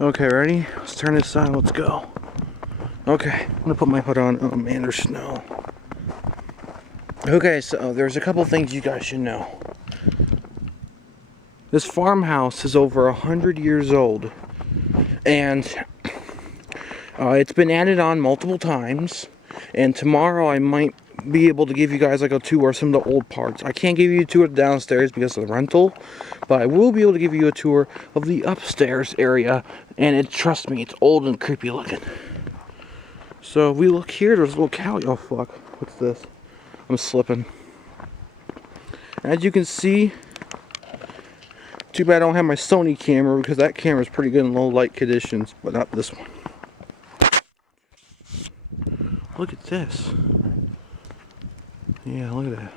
Okay, ready? Let's turn this on. Let's go. Okay, I'm gonna put my hood on. Oh man, there's snow. Okay, so there's a couple things you guys should know. This farmhouse is over 100 years old, and it's been added on multiple times. And tomorrow I might be able to give you guys like a tour of some of the old parts. I can't give you a tour downstairs because of the rental, but I will be able to give you a tour of the upstairs area. And trust me, it's old and creepy looking. So if we look here, there's a little cow. Oh fuck, what's this? I'm slipping. As you can see, too bad I don't have my Sony camera because that camera is pretty good in low light conditions, but not this one. Look at this. Yeah, look at that.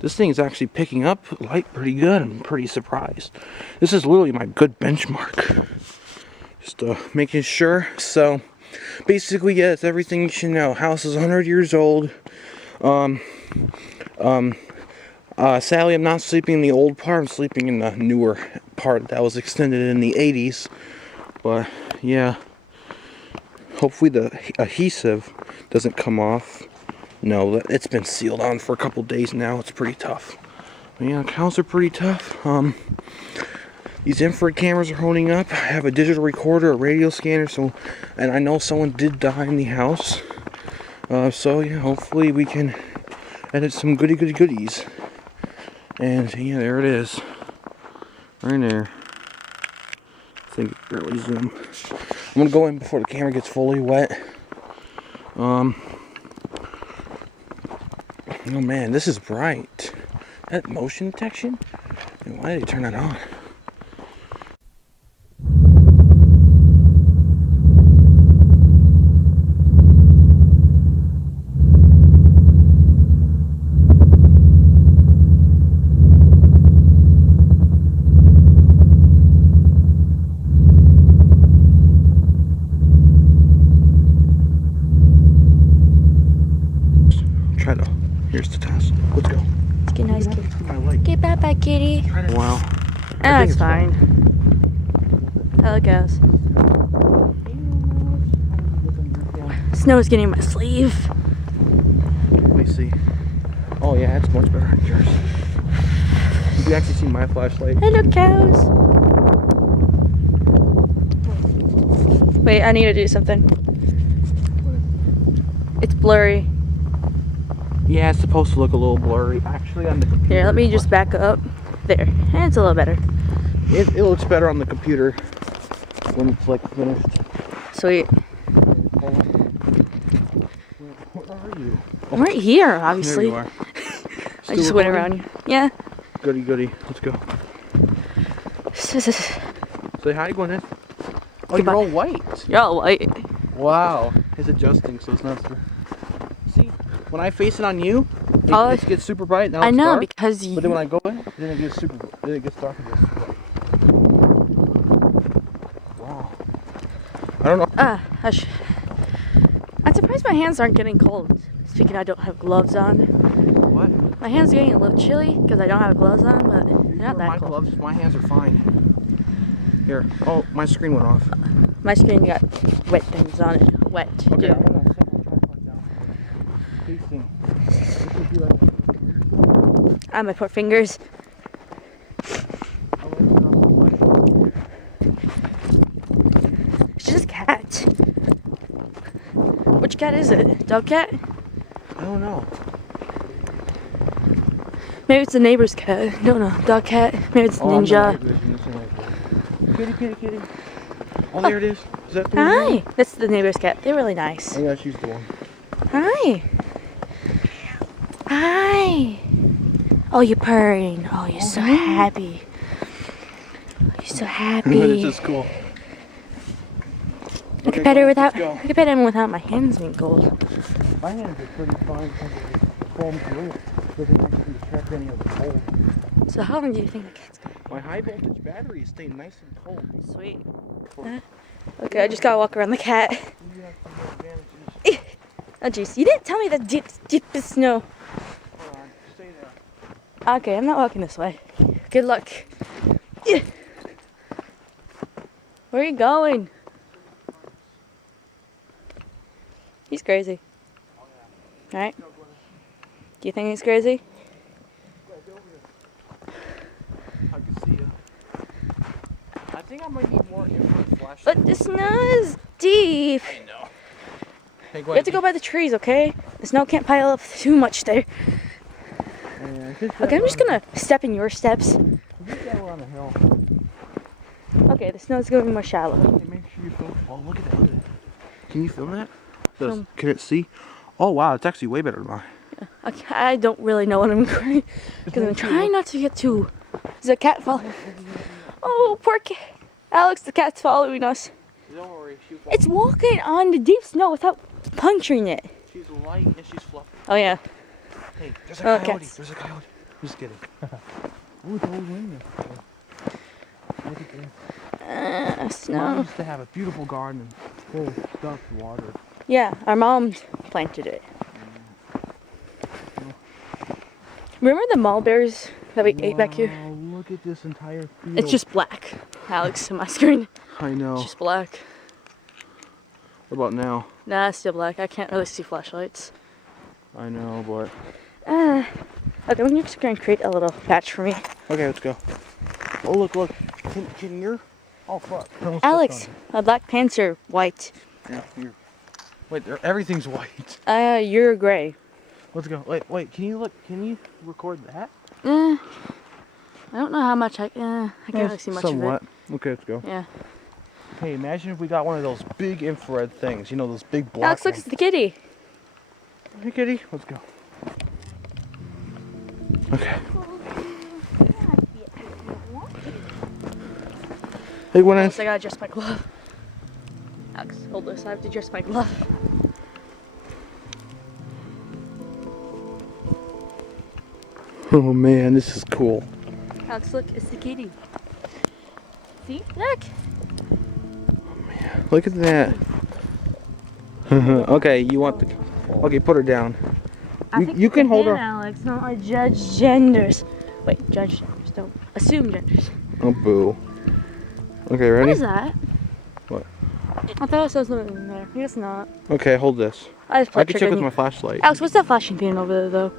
This thing is actually picking up light pretty good. I'm pretty surprised. This is literally my good benchmark. Just making sure. So, basically, yeah, it's everything you should know. House is 100 years old. Sadly, I'm not sleeping in the old part. I'm sleeping in the newer part that was extended in the 80s. But, yeah. Hopefully the adhesive doesn't come off. No, it's been sealed on for a couple days now. It's pretty tough. But yeah, cows are pretty tough. These infrared cameras are holding up. I have a digital recorder, a radio scanner, and I know someone did die in the house. So yeah, hopefully we can edit some goodies. And yeah, there it is. Right there. I think it barely zoom. I'm gonna go in before the camera gets fully wet. Oh man, this is bright. That motion detection? Why did they turn that on? Here's the test. Let's go. Let's get nice, kitty. Get back, kitty. Wow. Oh, it's fine. Hello, cows. Snow's getting my sleeve. Let me see. Oh yeah, it's much better than yours. You can actually see my flashlight. Hello, cows. Wait, I need to do something. It's blurry. Yeah, it's supposed to look a little blurry. Actually, on the computer. Here, let me just back up. There. And it's a little better. It looks better on the computer when it's like finished. Sweet. Where are you? I'm right here, obviously. There you are. I just went around you. Yeah. Goody. Let's go. Say hi, Gwyneth. Oh, Goodbye. you're all white. You're all white. Wow. It's adjusting, so it's not super. See, when I face it on you, it gets super bright. Now it's dark, because you. But then when I go in, then it gets super. Then it gets dark again. Wow. I don't know. Hush. I'm surprised my hands aren't getting cold. Speaking, I don't have gloves on. What? My hands are getting a little chilly because I don't have gloves on, but they're not that cold. Gloves, my hands are fine. Here. Oh, my screen went off. My screen got wet things on it. Wet. Okay, Dude. I'm gonna set my tripod down. Facing. This would be like. My poor fingers. It's just a cat. Which cat is it? Dog cat? I don't know. Maybe it's the neighbor's cat. No, dog cat. Maybe it's Ninja. Kitty. Oh, there it is. Is that the one? Hi. That's the neighbor's cat. They're really nice. Oh, yeah, she's the one. Hi. Hi. Oh, you're purring. Oh, you're so happy. You're so happy. This is cool. I could pet him without my hands being cold. My hands are pretty fine because of the foam through it. Doesn't actually trap any of the cold. So how long do you think the cat's going? My high voltage battery is staying nice and cold. Sweet. Okay, I just gotta walk around the cat. You have some more advantages. Oh jeez, you didn't tell me that deep is snow. Hold on, stay there. Okay, I'm not walking this way. Good luck. Where are you going? He's crazy. Right? Do you think he's crazy? I can see you. I think I might need more infrared flashlight. But the snow is deep. I know. Hey, You have to go by the trees, okay? The snow can't pile up too much there. Okay, I'm just gonna step in your steps. We're on a hill. Okay, the snow's going more shallow. Hey, make sure you film. Oh, look at that. Look at that. Can you film that? Film. Can it see? Oh, wow. It's actually way better than mine. Okay, I don't really know what I'm doing because I'm trying not to get too. Is a cat following? Oh, poor cat. Alex, the cat's following us. Don't worry. It's walking on the deep snow without puncturing it. She's light and she's fluffy. Oh, yeah. Hey, there's a Oh, coyote. cats. There's a coyote. Just kidding. Ooh, it's old wind. Look at that. Mom Snow. used to have a beautiful garden full of stuffed water. Yeah, our mom planted it. Remember the mulberries that we ate back here? Wow, look at this entire field. It's just black. Alex, on my screen. I know. It's just black. What about now? Nah, it's still black. I can't really see flashlights. I know, but... Okay, we're just going to create a little patch for me. Okay, let's go. Oh, look. Can you... Oh, fuck. Alex, my black pants are white. Yeah, here. Wait, everything's white. You're gray. Let's go. Wait, can you look? Can you record that? I don't know how much I can't really see much somewhat. of it. Okay, let's go. Yeah. Hey, imagine if we got one of those big infrared things. You know, those big black Alex, look, ones. it's the kitty. Hey, kitty. Let's go. Okay. Hey, when Alex, I gotta adjust my glove. Alex, hold this. I have to adjust my glove. Oh man, this is cool. Alex, look, it's the kitty. See? Look. Look at that. Okay, you want the... Okay, put her down. You can hold her. Alex, don't I judge genders. Wait, judge genders. Don't assume genders. Oh, boo. Okay, ready? What is that? What? I thought I saw something in there. I guess not. Okay, hold this. I just I can check triggered with you. my flashlight. Alex, what's that flashing thing over there, though?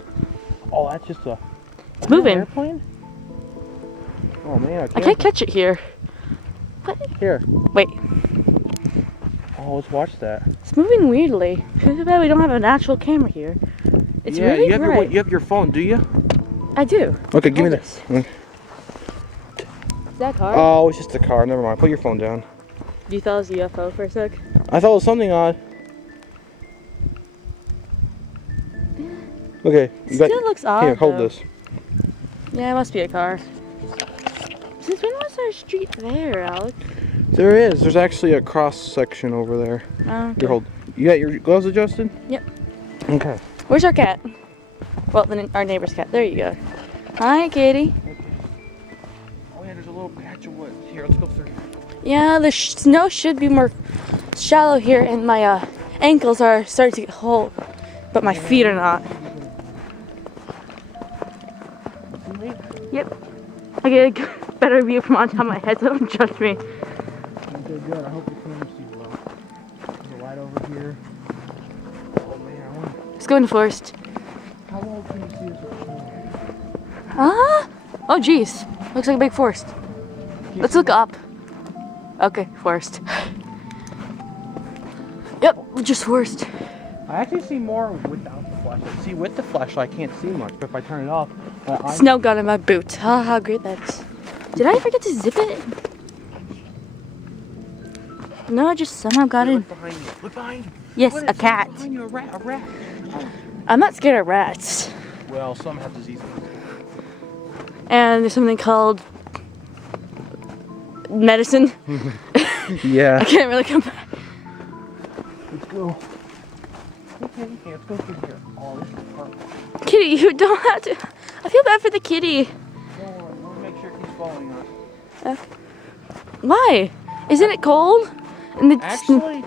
Oh, that's just a... It's moving. Airplane? Oh man, I can't catch it here. What? Here. Wait. Oh, let's watch that. It's moving weirdly. Too bad we don't have an actual camera here. It's yeah, really you have bright. you have your phone, do you? I do. Okay, give me Hold this. Is that a car? Oh, it's just a car. Never mind. Put your phone down. You thought it was a UFO for a sec? I thought it was something odd. Okay. It still looks odd. Here, hold though. this. Yeah, it must be a car. Since when was there a street there, Alex? There is. There's actually a cross section over there. Oh, okay. Here, hold. You got your gloves adjusted? Yep. Okay. Where's our cat? Well, our neighbor's cat. There you go. Hi, kitty. Oh yeah, there's a little patch of wood. Here, let's go through. Yeah, the snow should be more shallow here, and my ankles are starting to get whole, but my feet are not. Yep. I get a better view from on top of my head, so don't judge me. Okay, good. I hope the camera sees well. There's a light over here. Oh man, I wonder Let's go in the forest. how well can you see this with the camera? Ah! Oh, geez. Looks like a big forest. Let's look up. Okay, forest. Yep, just forest. I actually see more without the flashlight. See, with the flashlight, I can't see much, but if I turn it off, Snow got in my boot. Ah, how great that is. Did I forget to zip it? No, I just somehow got in. Look behind you. Look behind you. Yes, What a is cat. behind you? A rat. I'm not scared of rats. Well, some have diseases. And there's something called medicine. Yeah. I can't really come back. Let's go. Okay, let's go through here. Oh, this is perfect. Kitty, you don't have to. I feel bad for the kitty. Don't worry, we'll make sure he's following us. Why? Isn't it cold? And the Actually,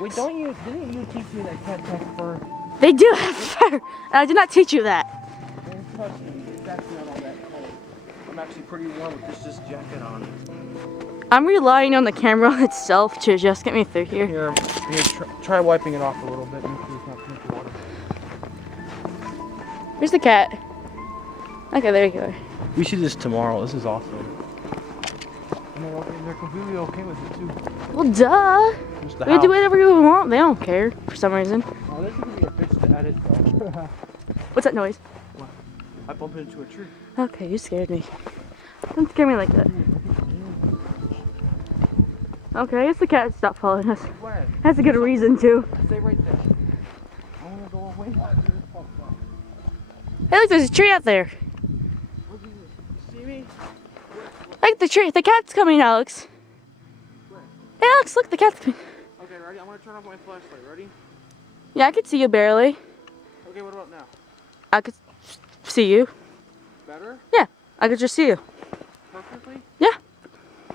wait, didn't you teach me that cats have fur? they do have fur. I did not teach you that. And trust me, it's actually not all that cold. I'm actually pretty warm with this jacket on. I'm relying on the camera itself to just get me through here. Here, try wiping it off a little bit. Make sure it's not too much water. Where's the cat? Okay, there you go. We should do this tomorrow. This is awesome. And they're completely okay with it too. Well, duh. Just the We do house. whatever we want. They don't care for some reason. Oh, this is gonna be a bitch to edit though. What's that noise? What? I bumped into a tree. Okay, you scared me. Don't scare me like that. Okay, I guess the cat stopped following us. Where? Has a good reason to. Stay right there. I wanna go away. Hey, look, there's a tree out there. You see me? Like the tree. The cat's coming, Alex. Where? Hey, Alex, look, the cat's coming. Okay, ready? I'm gonna turn off my flashlight. Ready? Yeah, I could see you barely. Okay, what about now? I could see you. Better? Yeah, I could just see you. Perfectly? Yeah.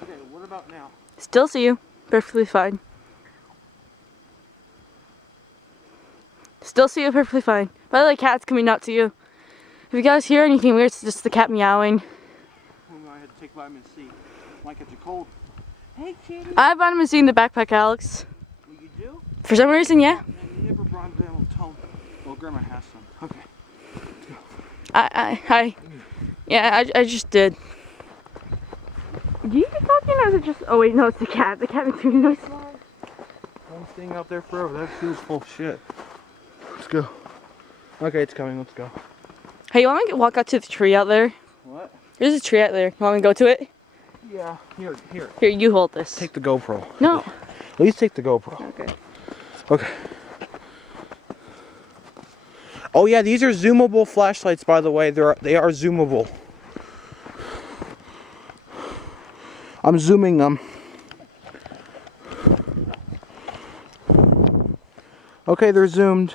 Okay, what about now? Still see you. Perfectly fine. Still see you perfectly fine. By the way, the cat's coming out to you. If you guys hear anything weird, it's just the cat meowing. I had to take vitamin C. Might catch a cold. Hey, kitty. I have vitamin C in the backpack, Alex. Well, you do? For some reason, yeah. Man, you never brought down a tone. Well, Grandma has some. Okay. I just did. Do you keep talking or is it just, oh wait, no, it's the cat. The cat makes me noise. I'm staying out there forever. That feels full of shit. Let's go. Okay, it's coming. Let's go. Hey, you want me to walk out to the tree out there? What? There's a tree out there. You want me to go to it? Yeah. Here. Here, you hold this. Take the GoPro. No. At least take the GoPro. Okay. Okay. Oh yeah, these are zoomable flashlights, by the way. They are zoomable. I'm zooming them. Okay, they're zoomed.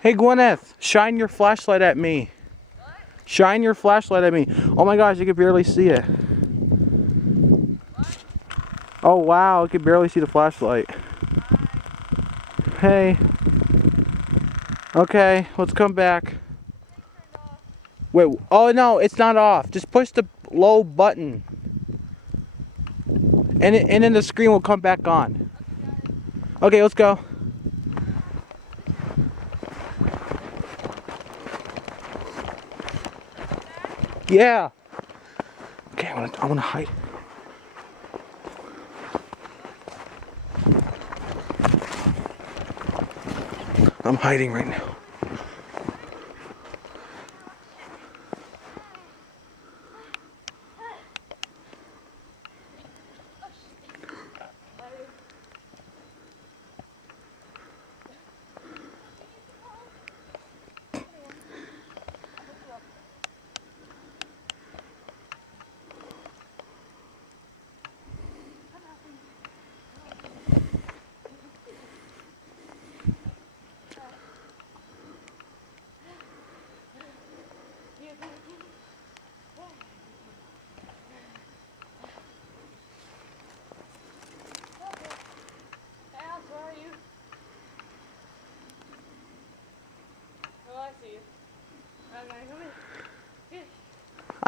Hey Gwyneth, shine your flashlight at me. What? Shine your flashlight at me. Oh my gosh, you can barely see it. What? Oh wow, I can barely see the flashlight. Hey. Okay, let's come back. Wait, oh no, it's not off. Just push the low button. And then the screen will come back on. Okay, let's go. Yeah. Okay, I wanna hide. I'm hiding right now.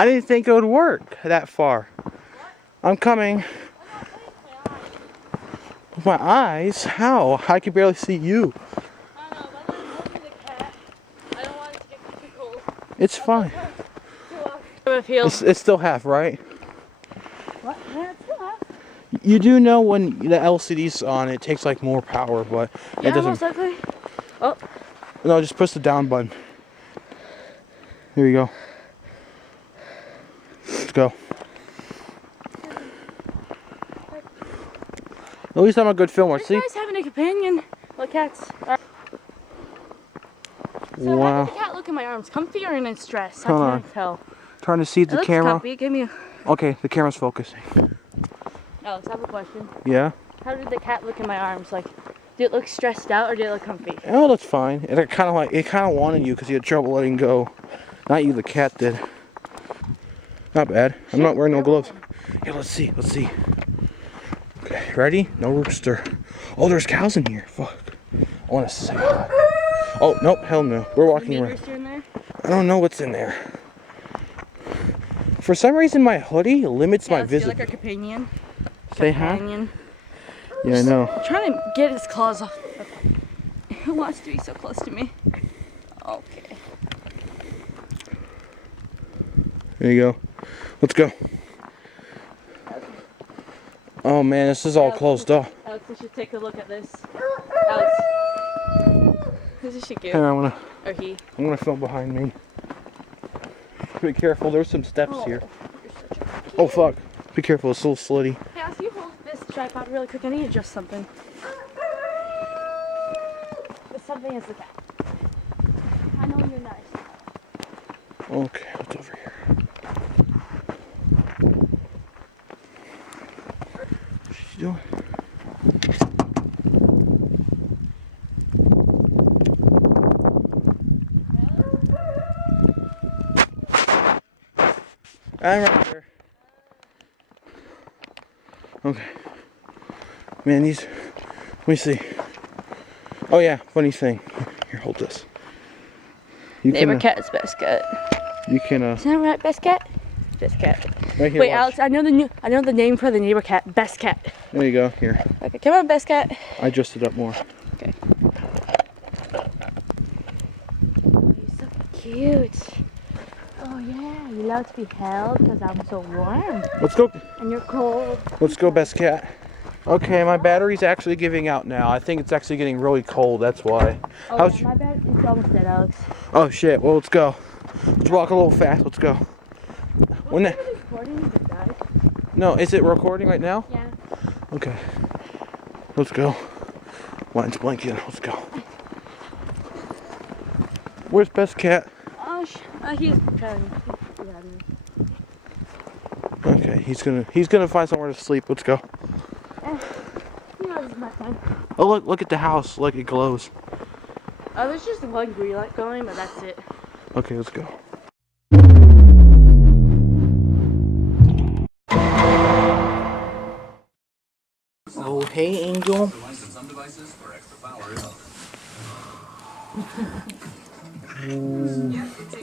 I didn't think it would work that far. What? I'm coming. With my eyes? How? I can barely see you. I know, but I'm holding the cat. I don't want it to get too cold. It's fine. It's still half, right? What? Yeah, it's still half. You do know when the LCD's on, it takes like more power, but yeah, it doesn't. Most likely. Oh. No, just push the down button. Here you go. Let's go. At least I'm a good filmer. See? It's nice having a companion. Like cats. So wow. how did the cat look in my arms? Comfy or in stress? I Hold can't on. tell. Trying to see the It looks camera. comfy. Give me a... Okay, the camera's focusing. Alex, I have a question. Yeah? How did the cat look in my arms? Like, did it look stressed out or did it look comfy? Oh, that's fine. It kind of wanted you because you had trouble letting go. Not you, the cat did. Not bad. I'm not wearing no gloves. Here, let's see. Okay, ready? No rooster. Oh, there's cows in here. Fuck. I want to say hi. Oh, nope, hell no. We're walking Neighbor around. rooster in there? I don't know what's in there. For some reason, my hoodie limits my Alex, you're like visit. our companion. Say hi. Companion. Yeah, I know. I'm trying to get his claws off. Who wants to be so close to me? Okay. There you go. Let's go. Oh man, this is all closed off. Alex, we should take a look at this. Alex. This is Shiku. Hang on, Or he. I'm gonna film behind me. Be careful, there's some steps here. You're such a cute. Oh fuck. Be careful, it's a little slutty. Hey, Alex, you hold this tripod really quick. I need to adjust something. It's something is the cat. I know you're nice. Okay, what's over here? What's she doing? I'm right there. Okay. Man, these. Let me see. Oh yeah, funny thing. Here, hold this. You Neighbor cat is best cat. You can Is that right, best cat? Best cat. right here. Wait, watch. Alex, I know the name for the neighbor cat. Best cat. There you go. Here, Okay, come on, best cat. I adjusted up more. Okay. Oh, you're so cute. Oh yeah, you love to be held because I'm so warm Let's go. and you're cold. Let's go, best cat. Okay, my battery's actually giving out now. I think it's actually getting really cold. That's why. Oh, How's yeah, my bad. It's almost dead, Alex. Oh shit. Well, let's go. Let's walk a little fast. Let's go. When that? Recording, is it died? No, is it recording right now? Yeah. Okay. Let's go. Line's blinking. Let's go. Where's best cat? Oh, he's trying. Okay, he's gonna find somewhere to sleep. Let's go. You know, this is my time. Oh look at the house. Look, it glows. Oh, there's just one green light going, but that's it. Okay, let's go. Oh, hey, Angel.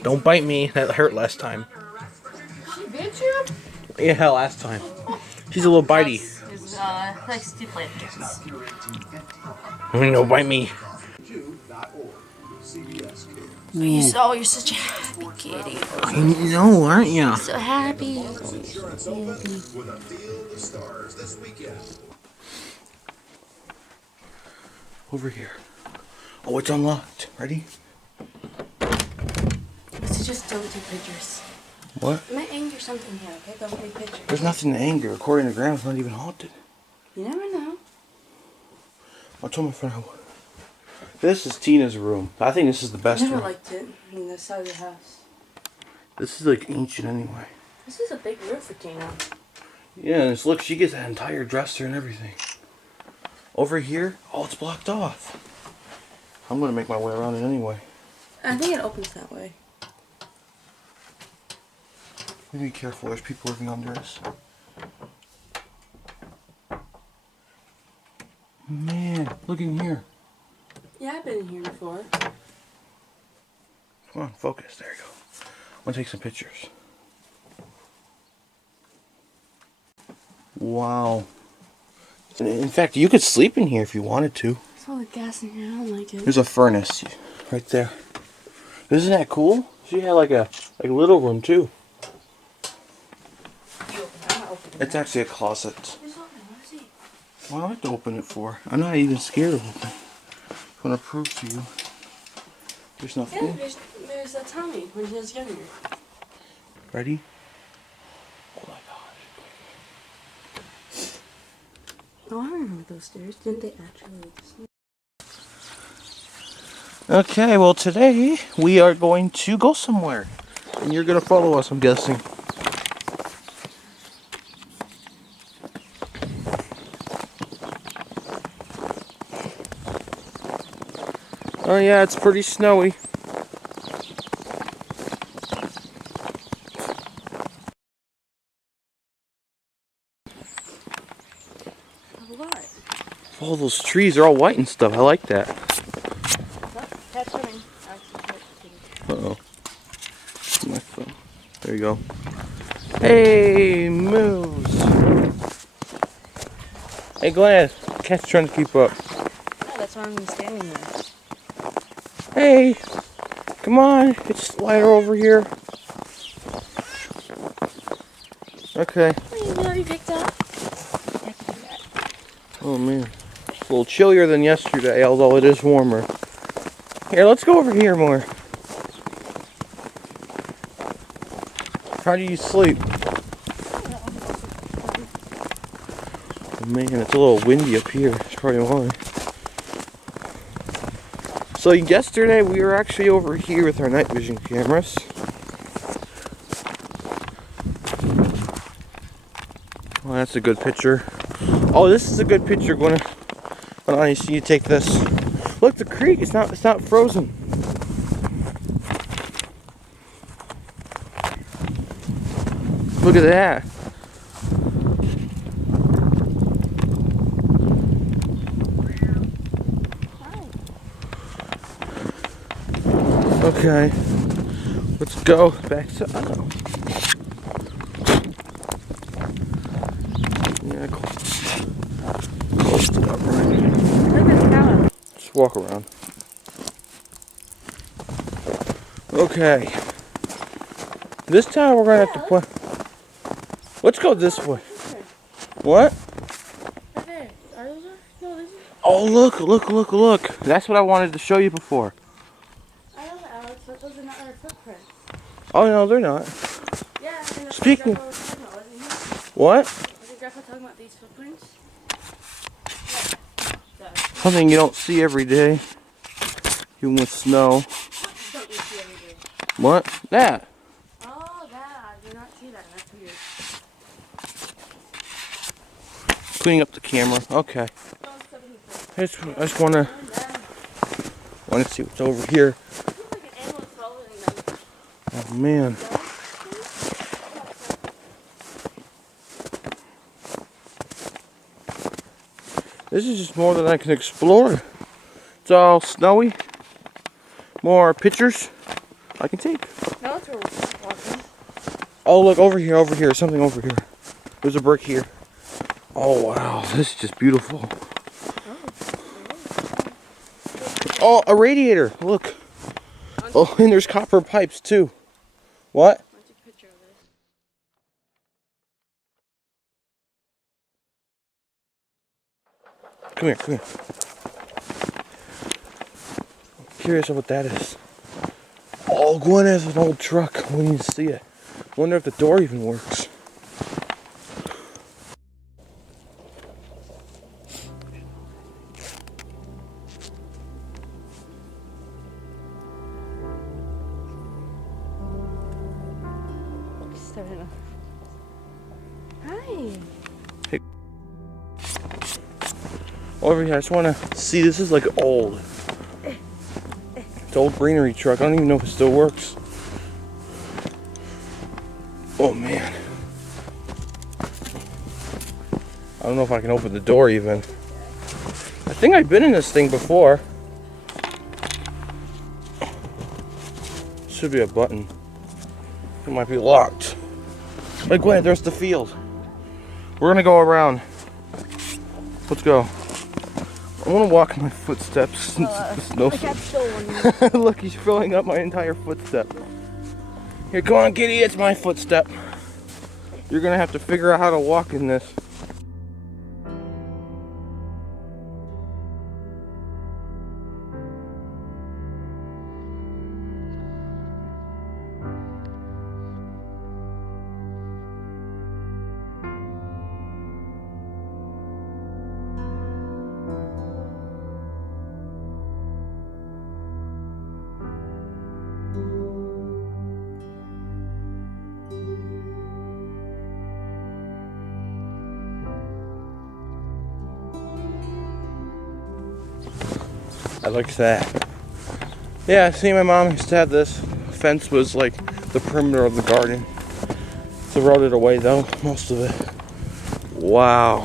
Don't bite me. That hurt last time. She bit you? Yeah, last time. She's a little bitey. Likes to play with kittens. No, bite me. You're such a happy kitty. I know, aren't ya? So happy. Over here. Oh, it's unlocked. Ready? So just don't take pictures. What? You might anger something here, okay? Don't take pictures. There's nothing to anger. According to Graham, it's not even haunted. You never know. I told my friend I would. This is Tina's room. I think this is the best I never room. liked it in this side of the house. This is like ancient anyway. This is a big room for Tina. Yeah, and look, she gets that entire dresser and everything. Over here, oh, it's blocked off. I'm gonna make my way around it anyway. I think it opens that way. Be careful, there's people living under us. Man, look in here. Yeah, I've been in here before. Come on, focus. There you go. I'm gonna take some pictures. Wow. In fact, you could sleep in here if you wanted to. There's all the gas in here. I don't like it. There's a furnace right there. Isn't that cool? She had like a little room too. It's actually a closet. Why do I have to open it for? I'm not even scared of it. I'm gonna prove to you. There's nothing. Yeah, there's Tommy when he was younger. Ready? Oh my gosh. Oh, I remember those stairs. Didn't they actually? Okay, well today we are going to go somewhere. And you're gonna follow us, I'm guessing. Oh yeah, it's pretty snowy. What? All those trees are all white and stuff. I like that. Cat's coming. you go. Hey, moves. Hey, Glenn. Cat's trying to keep up. Yeah, that's why I'm standing there. Hey, come on. It's Slider over here. Okay. You know you picked up? Oh, man. It's a little chillier than yesterday, although it is warmer. Here, let's go over here more. How do you sleep? Oh, man, it's a little windy up here. That's probably why. So yesterday we were actually over here with our night vision cameras. Well, that's a good picture. Oh, this is a good picture, Gwen. Hold on, you see you take this. Look, the creek, it's not frozen. Look at that. Okay. Let's go back to Yeah, close it up right. Just walk around. Okay. This time we're gonna have to put. Let's go this way. What? Right there. Are those? No, these are. Oh, look. That's what I wanted to show you before. I know that, Alex, but those are not our footprints. Oh, no, they're not. Yeah, I think that's Speaking. what Grandpa was talking about, wasn't he? What? Wasn't Grandpa talking about these footprints? Yeah. Something you don't see every day. Even with snow. What don't you see every day? What? That. Oh, that. I did not see that. That's weird. Cleaning up the camera. Okay. I just want to see what's over here. Looks like an animal following them. Oh, man. This is just more than I can explore. It's all snowy. More pictures I can take. No, it's where we're walking. Oh, look, over here, something over here. There's a brick here. Oh, wow, this is just beautiful. Oh, a radiator, look. Oh, and there's copper pipes, too. What? I'll take a picture of this. Come here. I'm curious of what that is. Oh, Gwen has an old truck. We need to see it. Wonder if the door even works. Hi. Hey. Over here, I just want to see. This is like old. It's an old greenery truck. I don't even know if it still works. Oh man. I don't know if I can open the door even. I think I've been in this thing before. Should be a button. It might be locked. But Gwen, there's the field. We're gonna go around. Let's go. I want to walk in my footsteps since the snow. The cat's still one. Look, he's filling up my entire footstep. Here, go on, kitty, it's my footstep. You're gonna have to figure out how to walk in this. I like that. Yeah, see, my mom used to have this. Fence was like the perimeter of the garden. It's eroded away though, most of it. Wow.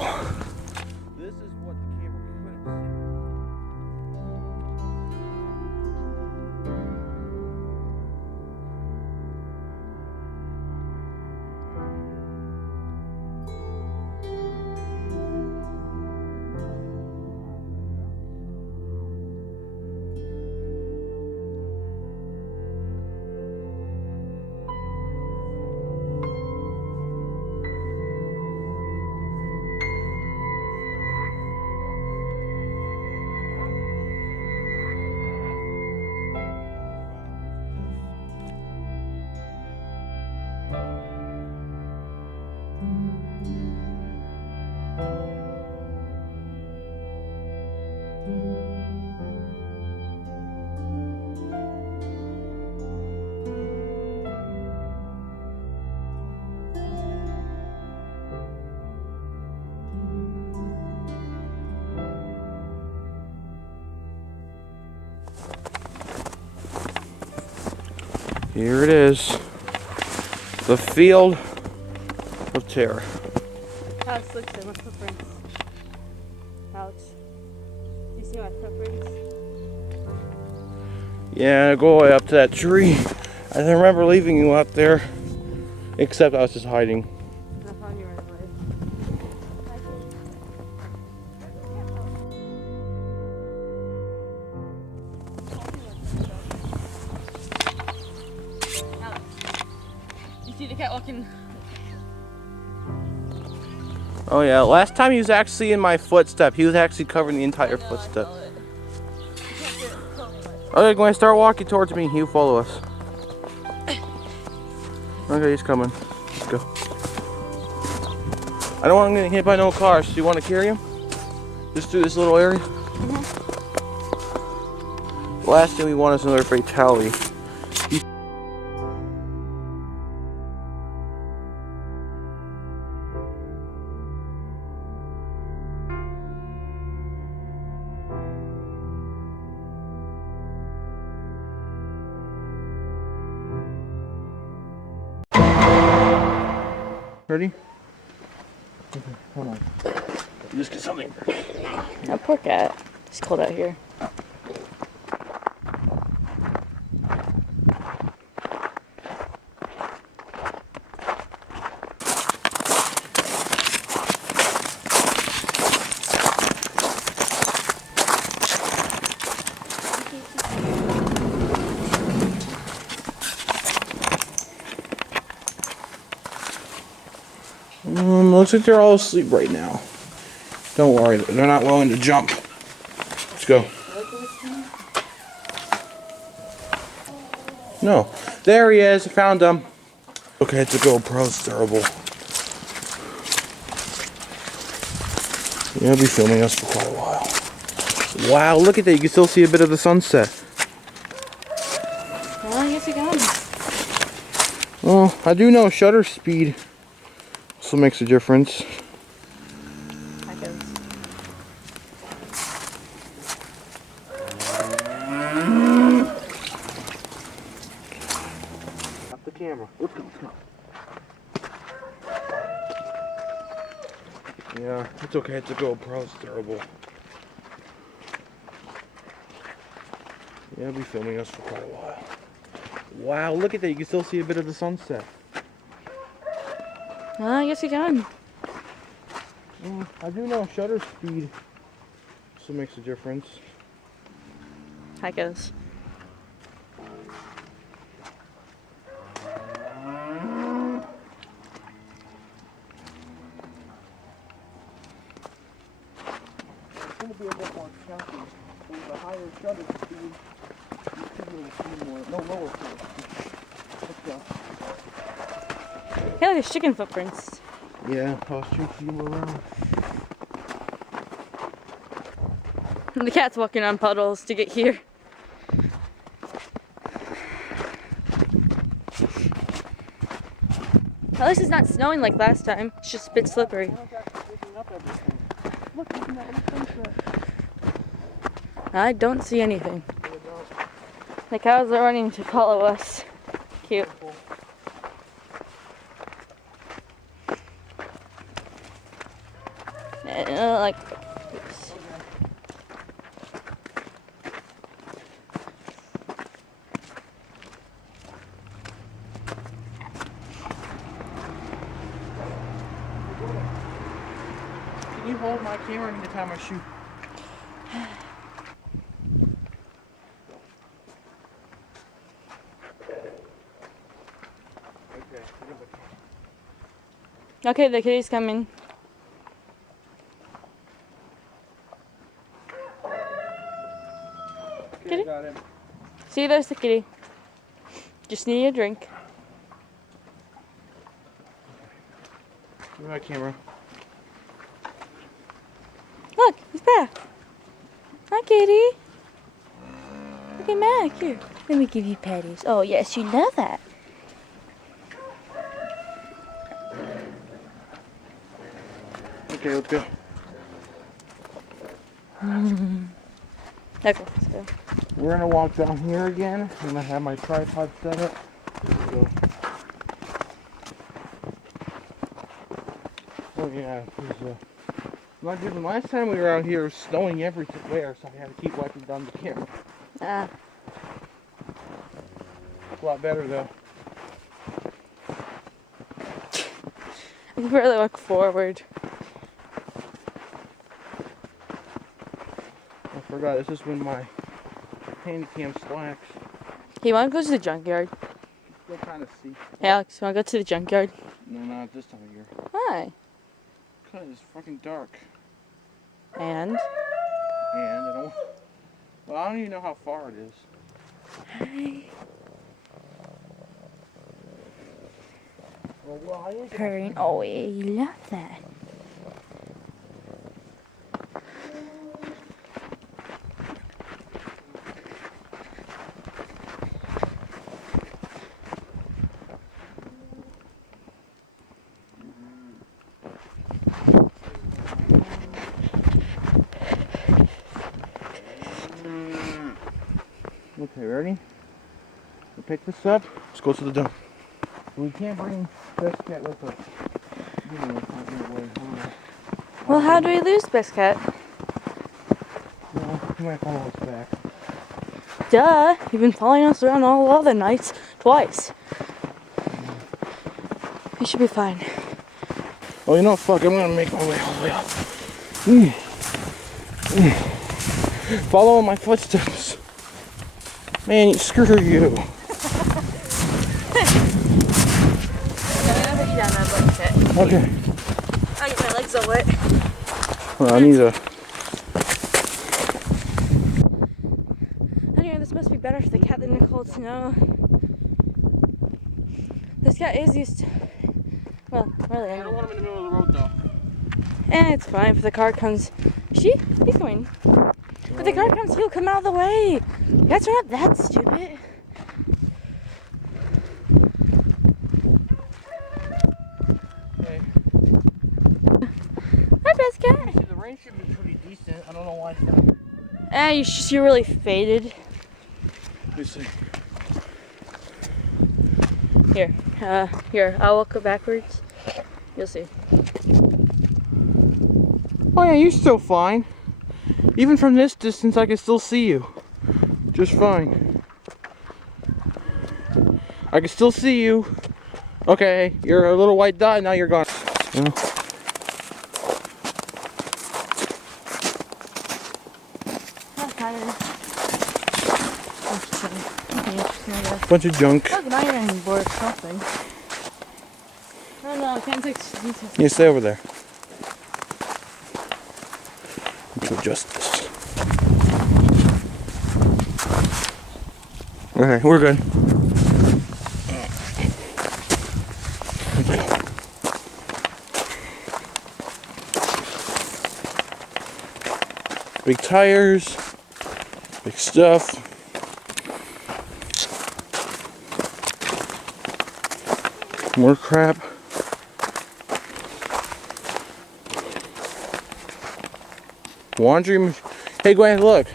This is what the camera couldn't see. Here it is. The field of terror. Alex, look at my footprints. Alex, do you see my footprints? Yeah, go way up to that tree. I remember leaving you out there. Except I was just hiding. I found you right away. Alex, you see the cat walking? Oh yeah, last time he was actually in my footstep. He was actually covering the entire footstep. Okay, when I start walking towards me, he'll follow us. Okay, he's coming. Let's go. I don't want him getting hit by no cars. Do you want to carry him? Just through this little area? Mm-hmm. The last thing we want is another fatality. Ready? Okay, hold on. Just get something. Oh, poor cat. It's cold out here. Looks like they're all asleep right now. Don't worry, they're not willing to jump. Let's go. No. There he is. I found him. Okay, it's a GoPro. It's terrible. Yeah, I'll be filming us for quite a while. Wow, look at that. You can still see a bit of the sunset. Well, I guess you got him. Well, I do know shutter speed also makes a difference. I guess. Stop the camera. Let's go, let's go. Yeah, it's okay. It's a GoPro. It's terrible. Yeah, I'll be filming us for quite a while. Wow, look at that. You can still see a bit of the sunset. Well, I guess you got him. Well, I do know shutter speed also makes a difference. I guess. It's going to be a bit more chunky. With a higher shutter speed, you should be able to see more. No lower shutter speed. Let's go. Yeah, look, there's chicken footprints. Yeah, I was chasing you around. And the cat's walking on puddles to get here. At least it's not snowing like last time. It's just a bit slippery. I don't see anything. The cows are running to follow us. Cute. Like, oops. Can you hold my camera and tie my shoe? Okay, the kitty's coming. Kitty? Got him. See, there's the kitty. Just need a drink. Give me my camera. Look, he's back. Hi, kitty. Look at Mac. Here, let me give you patties. Oh, yes, you love that. Okay, let's go. Okay, let's go. We're gonna walk down here again. I'm gonna have my tripod set up. So. Oh yeah, not even last time we were out here, it was snowing everywhere, so I had to keep wiping down the camera. Ah. It's a lot better though. I can really look forward. I forgot, this is when my handy cam slacks. Hey, wanna go to the junkyard? Still kind of see. Hey, Alex, wanna go to the junkyard? No, not this time of year. Why? Because it's fucking dark. And? And I don't. Well, I don't even know how far it is. Hi. Well, I ain't Purring. Oh, you love that. Okay, ready? We'll pick this up. Let's go to the dump. We can't bring this cat with us. You know, it's not gonna weigh. Well, how do we lose Biscuit? Well, you might follow us back. Duh! You've been following us around all other nights twice. You should be fine. Oh, you know, fuck, I'm gonna make my way all the way up. Follow my footsteps. Man, screw you. I'm gonna put you down that bucket. Okay. I'll get my legs all wet. Well, I need a. Anyway, this must be better for the cat than the cold snow. This cat is used to. Well, really. I don't want him in the middle of the road though. Eh, it's fine. If the car comes. He's coming. If the car comes, he'll come out of the way. Cats are not that stupid. Okay. Hi, Biscuit. The rain should be pretty decent. I don't know why it's not. You're really faded. Let me see. Here, I'll walk backwards. You'll see. Oh yeah, you're still fine. Even from this distance, I can still see you. Just fine. I can still see you. Okay, you're a little white dot, now you're gone. You know? Bunch of junk. Look, now you're on board something. No, I can't take. You stay over there. To adjust this. Okay, we're good. Big tires, big stuff. More crap. Laundry machine. Hey, go ahead, look.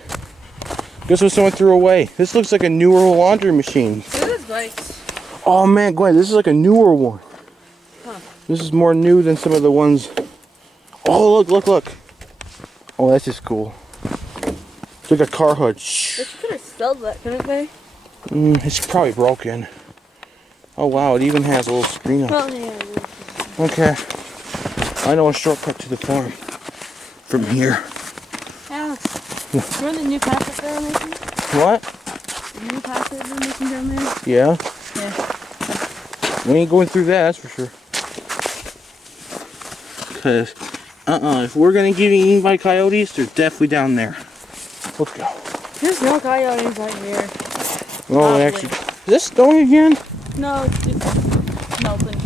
Guess what someone threw away? This looks like a newer laundry machine. Look at these bikes. Oh man, Gwen, this is like a newer one. Huh. This is more new than some of the ones. Oh, look. Oh, that's just cool. It's like a car hood. They could have sold that, couldn't they? It's probably broken. Oh wow, it even has a little screen on it. Well, yeah. Okay. I know a shortcut to the farm from here. Alex, remember the new path that they're making? What? The new path that they're making down there? Yeah? Yeah. We ain't going through that, that's for sure. Cause, if we're gonna get eaten by coyotes, they're definitely down there. Let's go. There's no coyotes out here. Oh, Probably. actually, is this snowing again? No, it's melting.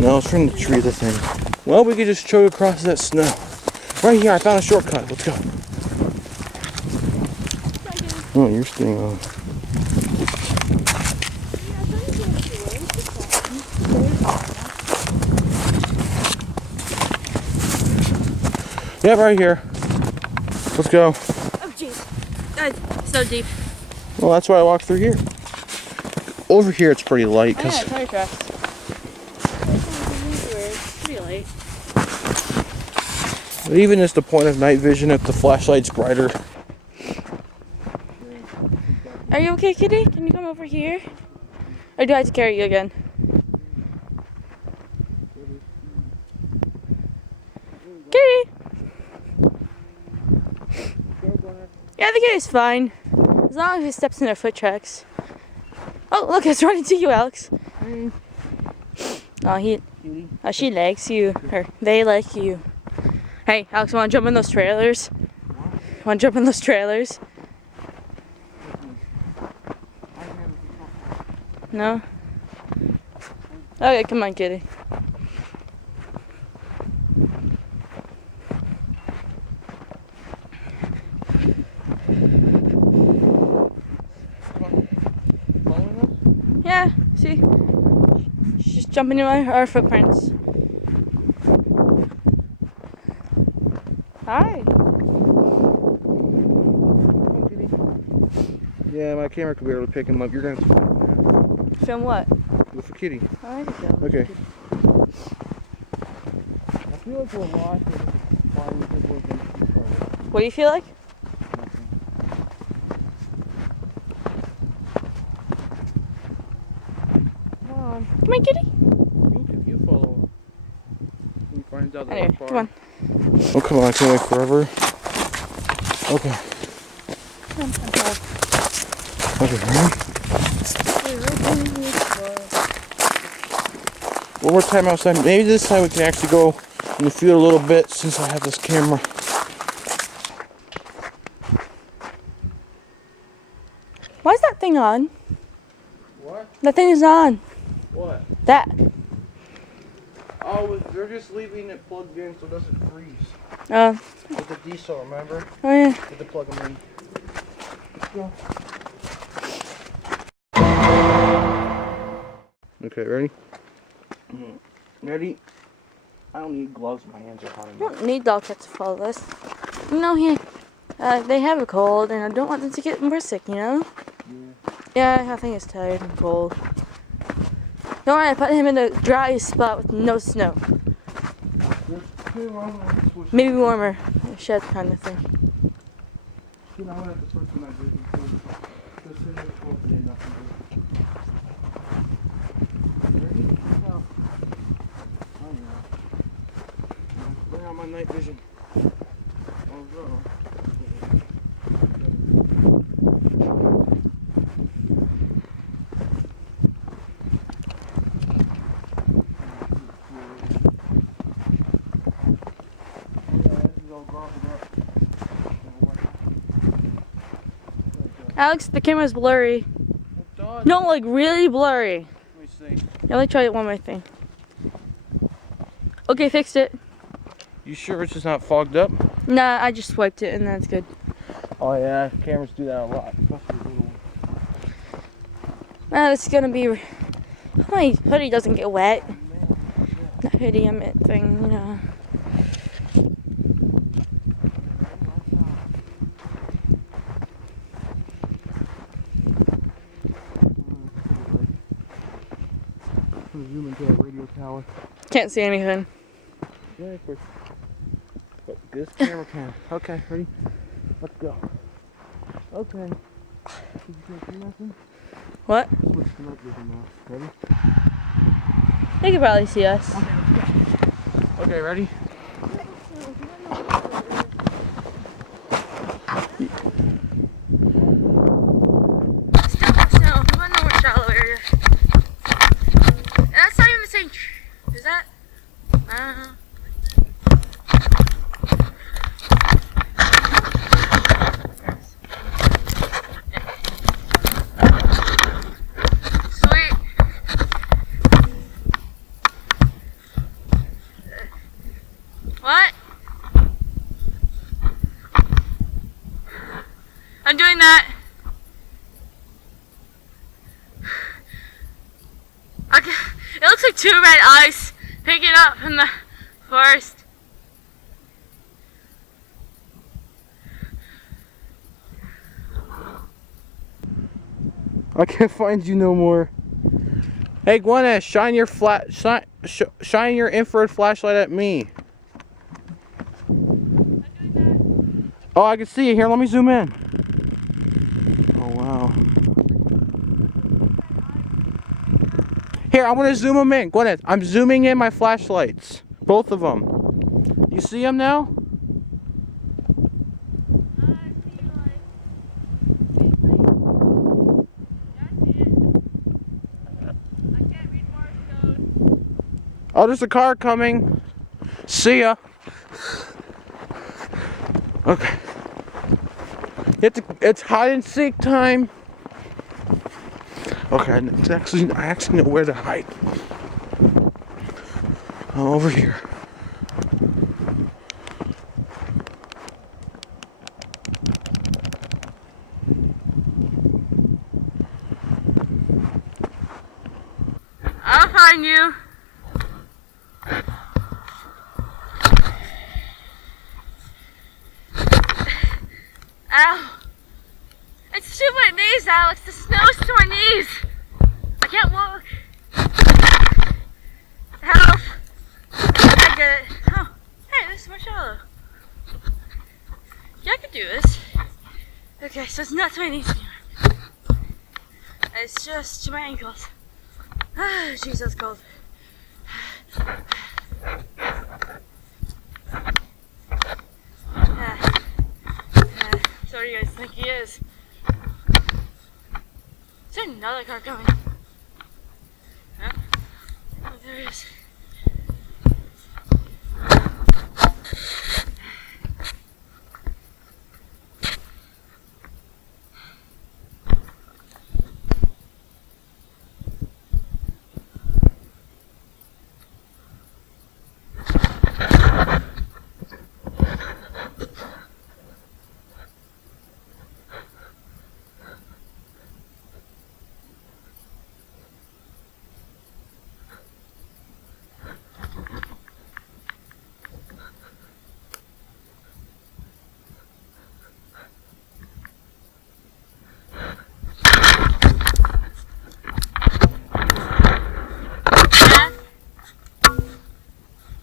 No, it's from the tree, the thing. Well, we could just choke across that snow. Right here, I found a shortcut. Let's go. Oh, you're staying on. Yeah, right here. Let's go. Oh, jeez. Guys, so deep. Well, that's why I walked through here. over here it's pretty light Oh, yeah, because tire tracks. It's pretty light. even is the point of night vision if the flashlight's brighter. Are you okay, kitty? Can you come over here? Or do I have to carry you again? Kitty! Yeah, the kitty's fine. As long as he steps in their foot tracks. Oh, look, it's running to you, Alex. Oh, she likes you. Or they like you. Hey, Alex, wanna jump in those trailers? Wanna jump in those trailers? No? Okay, come on, kitty. Yeah, see? She's just jumping in our footprints. Hi. Yeah, my camera could barely pick him up. You're gonna have to Film what? with the kitty. Oh, I can film. Okay. I feel like we're lost. What do you feel like? Come on. Come on, kitty. You follow. He finds out that Anyway, far. come on. Oh, come on. I can't wait forever. Okay. Okay, ready? One more time outside. Maybe this time we can actually go in the field a little bit since I have this camera. Why is that thing on? What? That thing is on. What? That. Oh, they're just leaving it plugged in so it doesn't freeze. With the diesel, remember? Oh yeah. Get to plug them in. Let's go. Okay, ready? Ready? I don't need gloves. My hands are hot You enough. don't need dog cats to follow this. No, they have a cold, and I don't want them to get more sick, you know? Yeah, I think he's tired and cold. Don't worry, I put him in a dry spot with no snow. Maybe warmer. A shed kind of thing. My night vision. Alex, the camera's blurry. No, like really blurry. Let me see. Yeah, let me try it one more thing. Okay, fixed it. You sure it's just not fogged up? Nah, I just swiped it and that's good. Oh yeah, cameras do that a lot. It's gonna be. My hoodie doesn't get wet. Not hoodie, I meant thing, you know. Zoom into a radio tower. Can't see anything. Yeah, of course. But this camera can. Okay, ready? Let's go. Okay. You can't see nothing? What? Switch to night vision now. Ready? They can probably see us. Okay, let's go. Okay, ready? Snow. We want to know more shallow area. That's not even the same tree. Is that? I don't know. Sweet. What? I'm doing that. Okay. It looks like two red eyes picking up from the forest. I can't find you no more. Hey, Gwyneth, shine your infrared flashlight at me. Oh, I can see it here. Let me zoom in. Oh, wow. Here, I want to zoom them in. Gwyneth, I'm zooming in my flashlights. Both of them. You see them now? Oh, there's a car coming. See ya. Okay. It's hide and seek time. Okay, I actually know where to hide. I'm over here. I'll find you. Ow. It's too my knees, Alex. The snow's to my knees. I can't walk. Help. I get it. Oh, hey, this is Marshall. Yeah, I could do this. Okay, so it's not to my knees anymore. It's just to my ankles. Ah, jeez, that's cold. So what do you guys think he is? Is there another car coming? Huh? Oh, there is.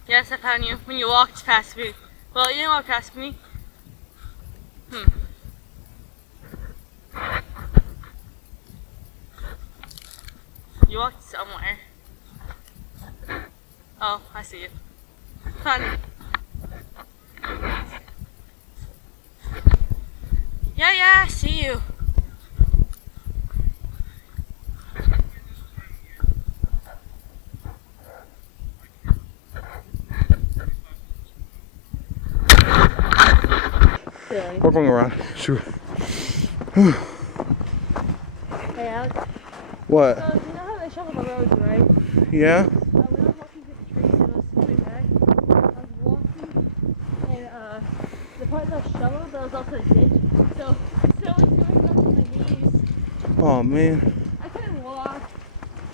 Yes, I found you when you walked past me. Well, you didn't walk past me. You walked somewhere. Oh, I see you. Fun. Yeah, I see you. We're going around. Sure. Hey, Alex. What? So, you know how they shovel the roads, right? Yeah? When I was walking through the trees and I was coming back, I was walking and the part that was shoveled, there was also a ditch. So it was going up to my knees. Oh, man. I couldn't walk.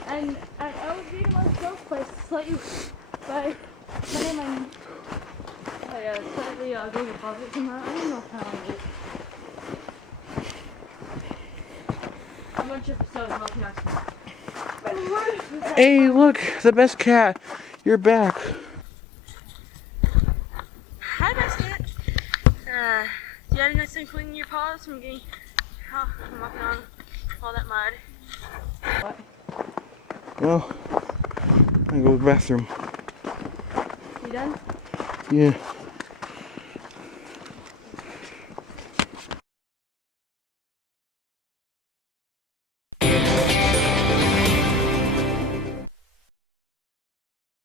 And I was being myself by slightly, by my slightly going above it somehow. I don't know how I did. A bunch of episodes helping us. Hey, look, the best cat. You're back. Hi, best cat. Do you have a nice time cleaning your paws from getting, from walking on all that mud? What? Well, I go to the bathroom. You done? Yeah.